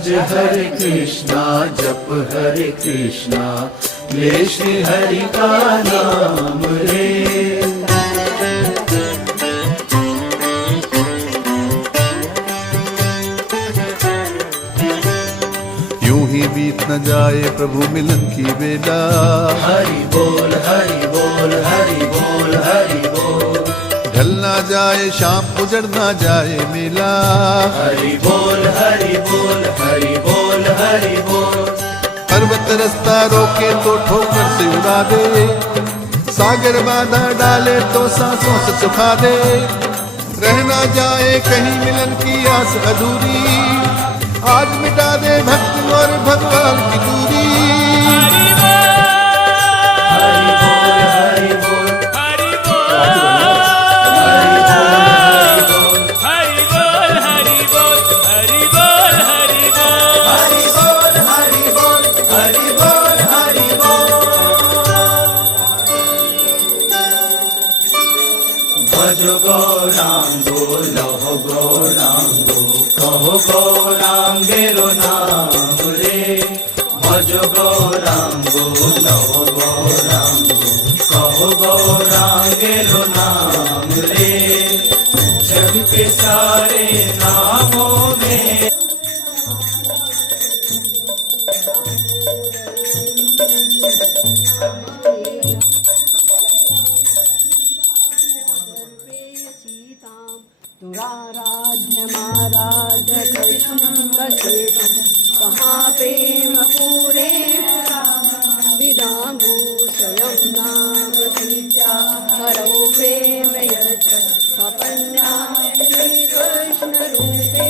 हरे कृष्णा जप हरे कृष्णा ले श्री हरि का नाम रे। यूं ही बीत न जाए प्रभु मिलन की बेला। हरि बोल हरि बोल हरि बोल हरि बोल। ढल ना जाए शाम उजड़ ना जाए मेला। हरि बोल हरि बोल हरि बोल हरि बोल। पर्वत रास्ता रोके तो ठोकर से उड़ा दे, सागर बाधा डाले तो सांसों से सुखा दे। रहना जाए कहीं मिलन की आस अधूरी, आज मिटा दे भक्त और भगवान की दूरी। हरि बोल हरि बोल हरि बोल हरि बोल हरि बोल हरि बोल हरि बोल हरि बोल हरि बोल हरि बोल हरि बोल। भज गौरांगो लहो गौरांगो कहो गौरांगेरो नाम रे। भज गौरांगो लहो गौरांगो कहो गौरांगेरो नाम रे। जग के सारे नामों में तुराराध्यमाराध्य कृष्णं वसेतं कहाँ प्रेम पूरे विदामो स्वयं नाम सीत्या हरौ प्रेम यच्च कपन्या श्रीकृष्ण रूपे